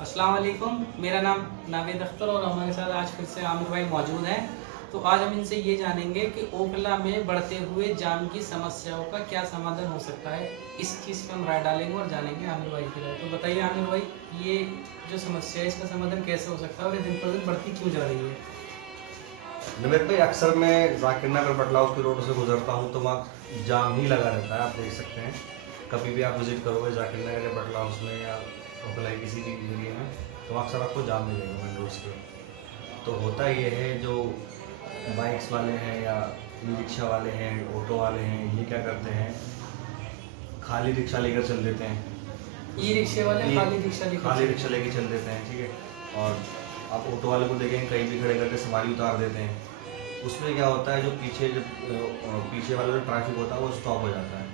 अस्सलाम वालेकुम, मेरा नाम नावेद अख्तर और हमारे साथ आज फिर से आमिर भाई मौजूद हैं। तो आज हम इनसे ये जानेंगे कि ओखला में बढ़ते हुए जाम की समस्याओं का क्या समाधान हो सकता है। इस चीज़ पे हम राय डालेंगे और जानेंगे आमिर भाई की राय। तो बताइए आमिर भाई, ये जो समस्या है इसका समाधान कैसे हो सकता है और ये दिन पर दिन बढ़ती क्यों जा रही है? नवेद भाई, अक्सर मैं जाकिर नगर बटला उसकी रोड से गुजरता हूँ तो वहाँ जाम ही लगा रहता है। आप देख सकते हैं, कभी भी आप विजिट करोगे जाकिर नगर या बटला हाउस में या ओखला किसी भी एरिया में तो अक्सर आपको जाम मिलेगा मेन रोड्स पे। तो होता ये है, जो बाइक्स वाले हैं या ई रिक्शा वाले हैं, ऑटो वाले हैं, ये क्या करते हैं, खाली रिक्शा लेकर चल देते हैं। ई रिक्शे वाले खाली रिक्शा लेके चल देते हैं, ठीक है। और आप ऑटो वाले को देखें, कहीं भी खड़े करके सवारी उतार देते हैं। उसमें क्या होता है, जो पीछे वाला जो ट्रैफिक होता है वो स्टॉप हो जाता है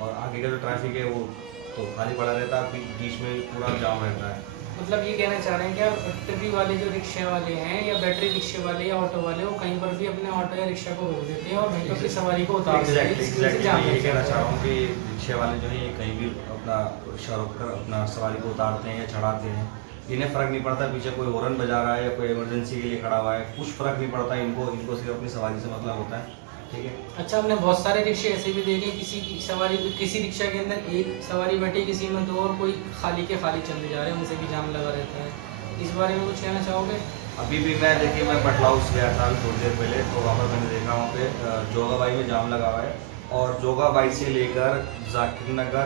और आगे का जो ट्रैफिक है वो तो खाली पड़ा रहता है, बीच में पूरा जाम रहता है। मतलब ये कहना चाह रहे हैं कि आप ट्रिपी वाले जो रिक्शे वाले हैं या बैटरी रिक्शे वाले या ऑटो वाले, वो कहीं पर भी अपने ऑटो या रिक्शा को रोक देते हैं और वहीं पर अपनी सवारी को उतार देते हैं। एग्जैक्टली ये कहना चाह रहा हूँ कि रिक्शे वाले जो है ये कहीं भी अपना रिक्शा रोक कर अपना सवारी को उतारते हैं या चढ़ाते हैं। इन्हें फ़र्क नहीं पड़ता पीछे कोई हॉर्न बजा रहा है या कोई इमरजेंसी के लिए खड़ा हुआ है, कुछ फ़र्क नहीं पड़ता इनको सिर्फ अपनी सवारी से मतलब होता है, ठीक है। अच्छा, हमने बहुत सारे रिक्शे ऐसे भी देखे, किसी रिक्शा के अंदर एक सवारी बैठी, किसी में दो, और कोई खाली के खाली चलते जा रहे हैं, उनसे भी जाम लगा रहता है। इस बारे में कुछ कहना चाहोगे? अभी भी मैं बटला हाउस गया था थोड़ी देर पहले, तो वहाँ पर मैंने देखा वहाँ पे जोगाबाई में जाम लगा हुआ है और जोगाबाई से लेकर जाकिर नगर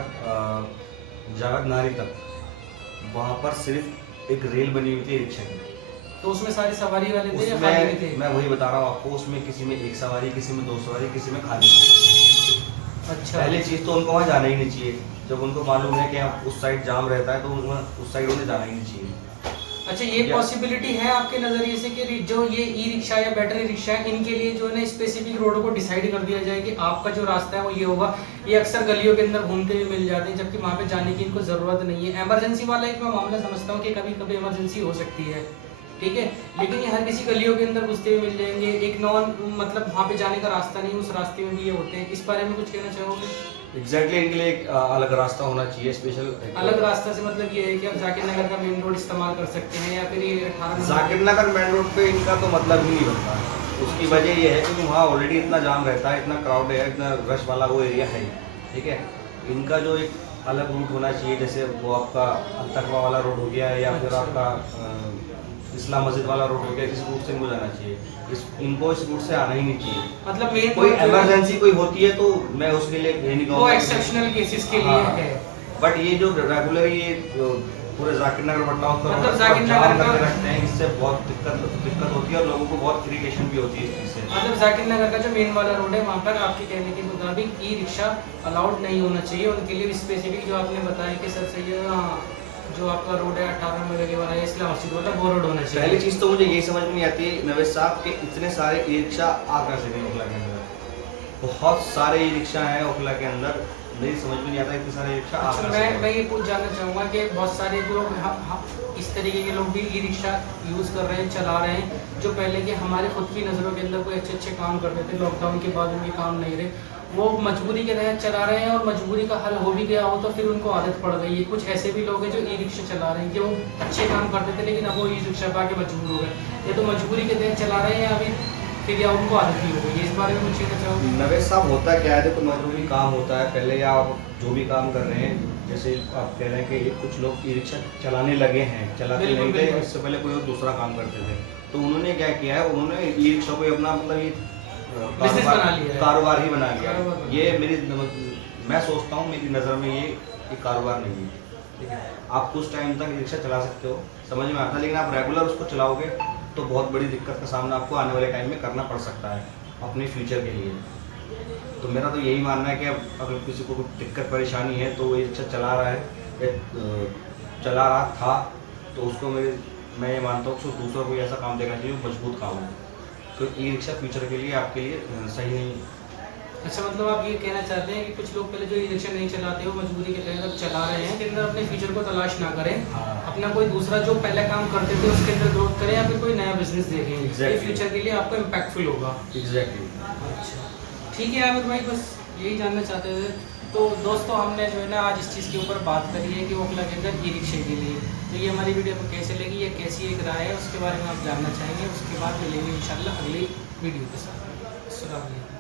जावेद नारी तक वहाँ पर सिर्फ एक रेल बनी हुई थी रिक्शा की। तो उसमें सारी सवारी वाले थे या खाली भी थे? मैं वही बता रहा हूँ आपको, उसमें किसी में एक सवारी, किसी में दो सवारी, किसी में खाली। अच्छा, पहली चीज़ तो उनको वहाँ जाना ही नहीं चाहिए। जब उनको मालूम है कि उस साइड जाम रहता है तो उस साइड उन्हें जाना ही नहीं चाहिए। अच्छा, ये पॉसिबिलिटी है आपके नज़रिए से कि जो ये ई रिक्शा या बैटरी रिक्शा है, इनके लिए जो है ना स्पेसिफिक रोड को डिसाइड कर दिया जाए कि आपका जो रास्ता है वो ये होगा। ये अक्सर गलियों के अंदर घूमते हुए मिल जाते हैं, जबकि वहाँ पे जाने की इनको ज़रूरत नहीं है। इमरजेंसी वाला एक मैं मामला समझता हूँ कि कभी कभी इमरजेंसी हो सकती है, ठीक है, लेकिन ये हर किसी गलियों के अंदर घुसते हुए मिल जाएंगे। एक नॉन मतलब वहाँ पे जाने का रास्ता नहीं, उस रास्ते में भी ये होते हैं। इस बारे में कुछ कहना चाहोगे? एग्जैक्टली इनके लिए एक अलग रास्ता होना चाहिए, स्पेशल। अलग रास्ता से मतलब ये है कि आप जाकिर नगर का मेन रोड इस्तेमाल कर सकते हैं या फिर ये 18 जाकिर नगर मेन रोड पे इनका तो मतलब ही नहीं बनता। उसकी वजह ये है कि वहाँ ऑलरेडी इतना जाम रहता है, इतना क्राउड है, इतना रश वाला वो एरिया है, ठीक है। इनका जो एक अलग रूट होना चाहिए, जैसे वो आपका अलतकवा वाला रोड हो गया या फिर आपका इस्लाम मस्जिद वाला रोड हो गया, इस रूट से इनको जाना चाहिए। इनको इस रूट से आना ही नहीं चाहिए। मतलब मेन कोई इमरजेंसी कोई होती है तो मैं उसके लिए ये नहीं वो एक्सेप्शनल केसेस के लिए है। बट ये जो रेगुलर ये पूरे जाकिर नगर बटला मतलब जाकिर नगर का रखते हैं, इससे बहुत दिक्कत होती है और लोगों को बहुत इरिटेशन भी होती है इस चीज़ से। मतलब जाकिर नगर का जो मेन वाला रोड है वहाँ पर आपके कहने के मुताबिक ई रिक्शा अलाउड नहीं होना चाहिए। उनके लिए स्पेसिफिक जो आपने बताया कि सर सही जो आपका रोड है 18 नंबर वाला है, इस्लाम मस्जिद वाला, वो रोड होना चाहिए। पहली चीज़ तो मुझे यही समझ में नहीं आती है नवेद साहब के इतने सारे ई रिक्शा आ कहाँ से गए ओखला के अंदर। बहुत सारे ई रिक्शा हैं ओखला के अंदर, मेरी समझ में नहीं आता इतने सारे रिक्शा आ कहाँ से गए। मैं ये पूछ जानना चाहूँगा कि बहुत सारे लोग इस तरीके के लोग भी ई रिक्शा यूज़ कर रहे हैं, चला रहे हैं, जो पहले के हमारे खुद की नज़रों के अंदर कोई अच्छे काम करते थे, लॉकडाउन के बाद उनके काम नहीं रहे, वो मजबूरी के तहत चला रहे हैं और मजबूरी का हल हो भी गया हो तो फिर उनको आदत पड़ गई है। कुछ ऐसे भी लोग हैं जो ई रिक्शा चला रहे हैं कि वो अच्छे काम करते थे लेकिन अब वो ई रिक्शा पा के मजबूर हो गए, या तो मजबूरी के तहत चला रहे हैं या अभी फिर या उनको आदत ही हो गई है। इस बारे में कुछ कहना चाहोगे? नवेद साहब, होता क्या है, तो मजबूरी काम होता है पहले, या आप जो भी काम कर रहे हैं, जैसे आप कह रहे हैं कि कुछ लोग ई रिक्शा चलाने लगे हैं, चलाते नहीं थे, इससे पहले कोई और दूसरा काम करते थे, तो उन्होंने क्या किया है, उन्होंने ई रिक्शा को अपना मतलब ये कारोबार ही बना लिया। ये मैं सोचता हूँ, मेरी नज़र में ये कारोबार नहीं है, ठीक है। आप कुछ टाइम तक रिक्शा चला सकते हो, समझ में आता है, लेकिन आप रेगुलर उसको चलाओगे तो बहुत बड़ी दिक्कत का सामना आपको आने वाले टाइम में करना पड़ सकता है अपने फ्यूचर के लिए। तो मेरा तो यही मानना है कि अगर किसी को कुछ दिक्कत परेशानी है तो वो ये रिक्शा चला रहा है, चला रहा था, तो उसको मैं ये मानता हूँ कि दूसरा कोई ऐसा काम देखना चाहिए मजबूत काम हो, तो ई रिक्शा फ्यूचर के लिए आपके लिए सही नहीं है। अच्छा, मतलब आप ये कहना चाहते हैं कि कुछ लोग पहले जो ई रिक्शा नहीं चलाते हो मजबूरी के तहत अब चला रहे हैं, के अंदर अपने फ्यूचर को तलाश ना करें, अपना कोई दूसरा जो पहले काम करते थे उसके अंदर ग्रोथ करें या फिर कोई नया बिजनेस देखें। ये फ्यूचर के लिए आपको इम्पैक्टफुल होगा। एग्जैक्टली। अच्छा, ठीक है आमिर भाई, बस यही जानना चाहते थे। तो दोस्तों, हमने जो है ना आज इस चीज़ के ऊपर बात करी है कि ओखला के अंदर ई रिक्शे के लिए, तो ये हमारी वीडियो आपको कैसे लगी या कैसी एक राय है उसके बारे में आप जानना चाहेंगे, उसके बाद मिलेंगे इंशाल्लाह अगली वीडियो के साथ। अस्सलाम वालेकुम।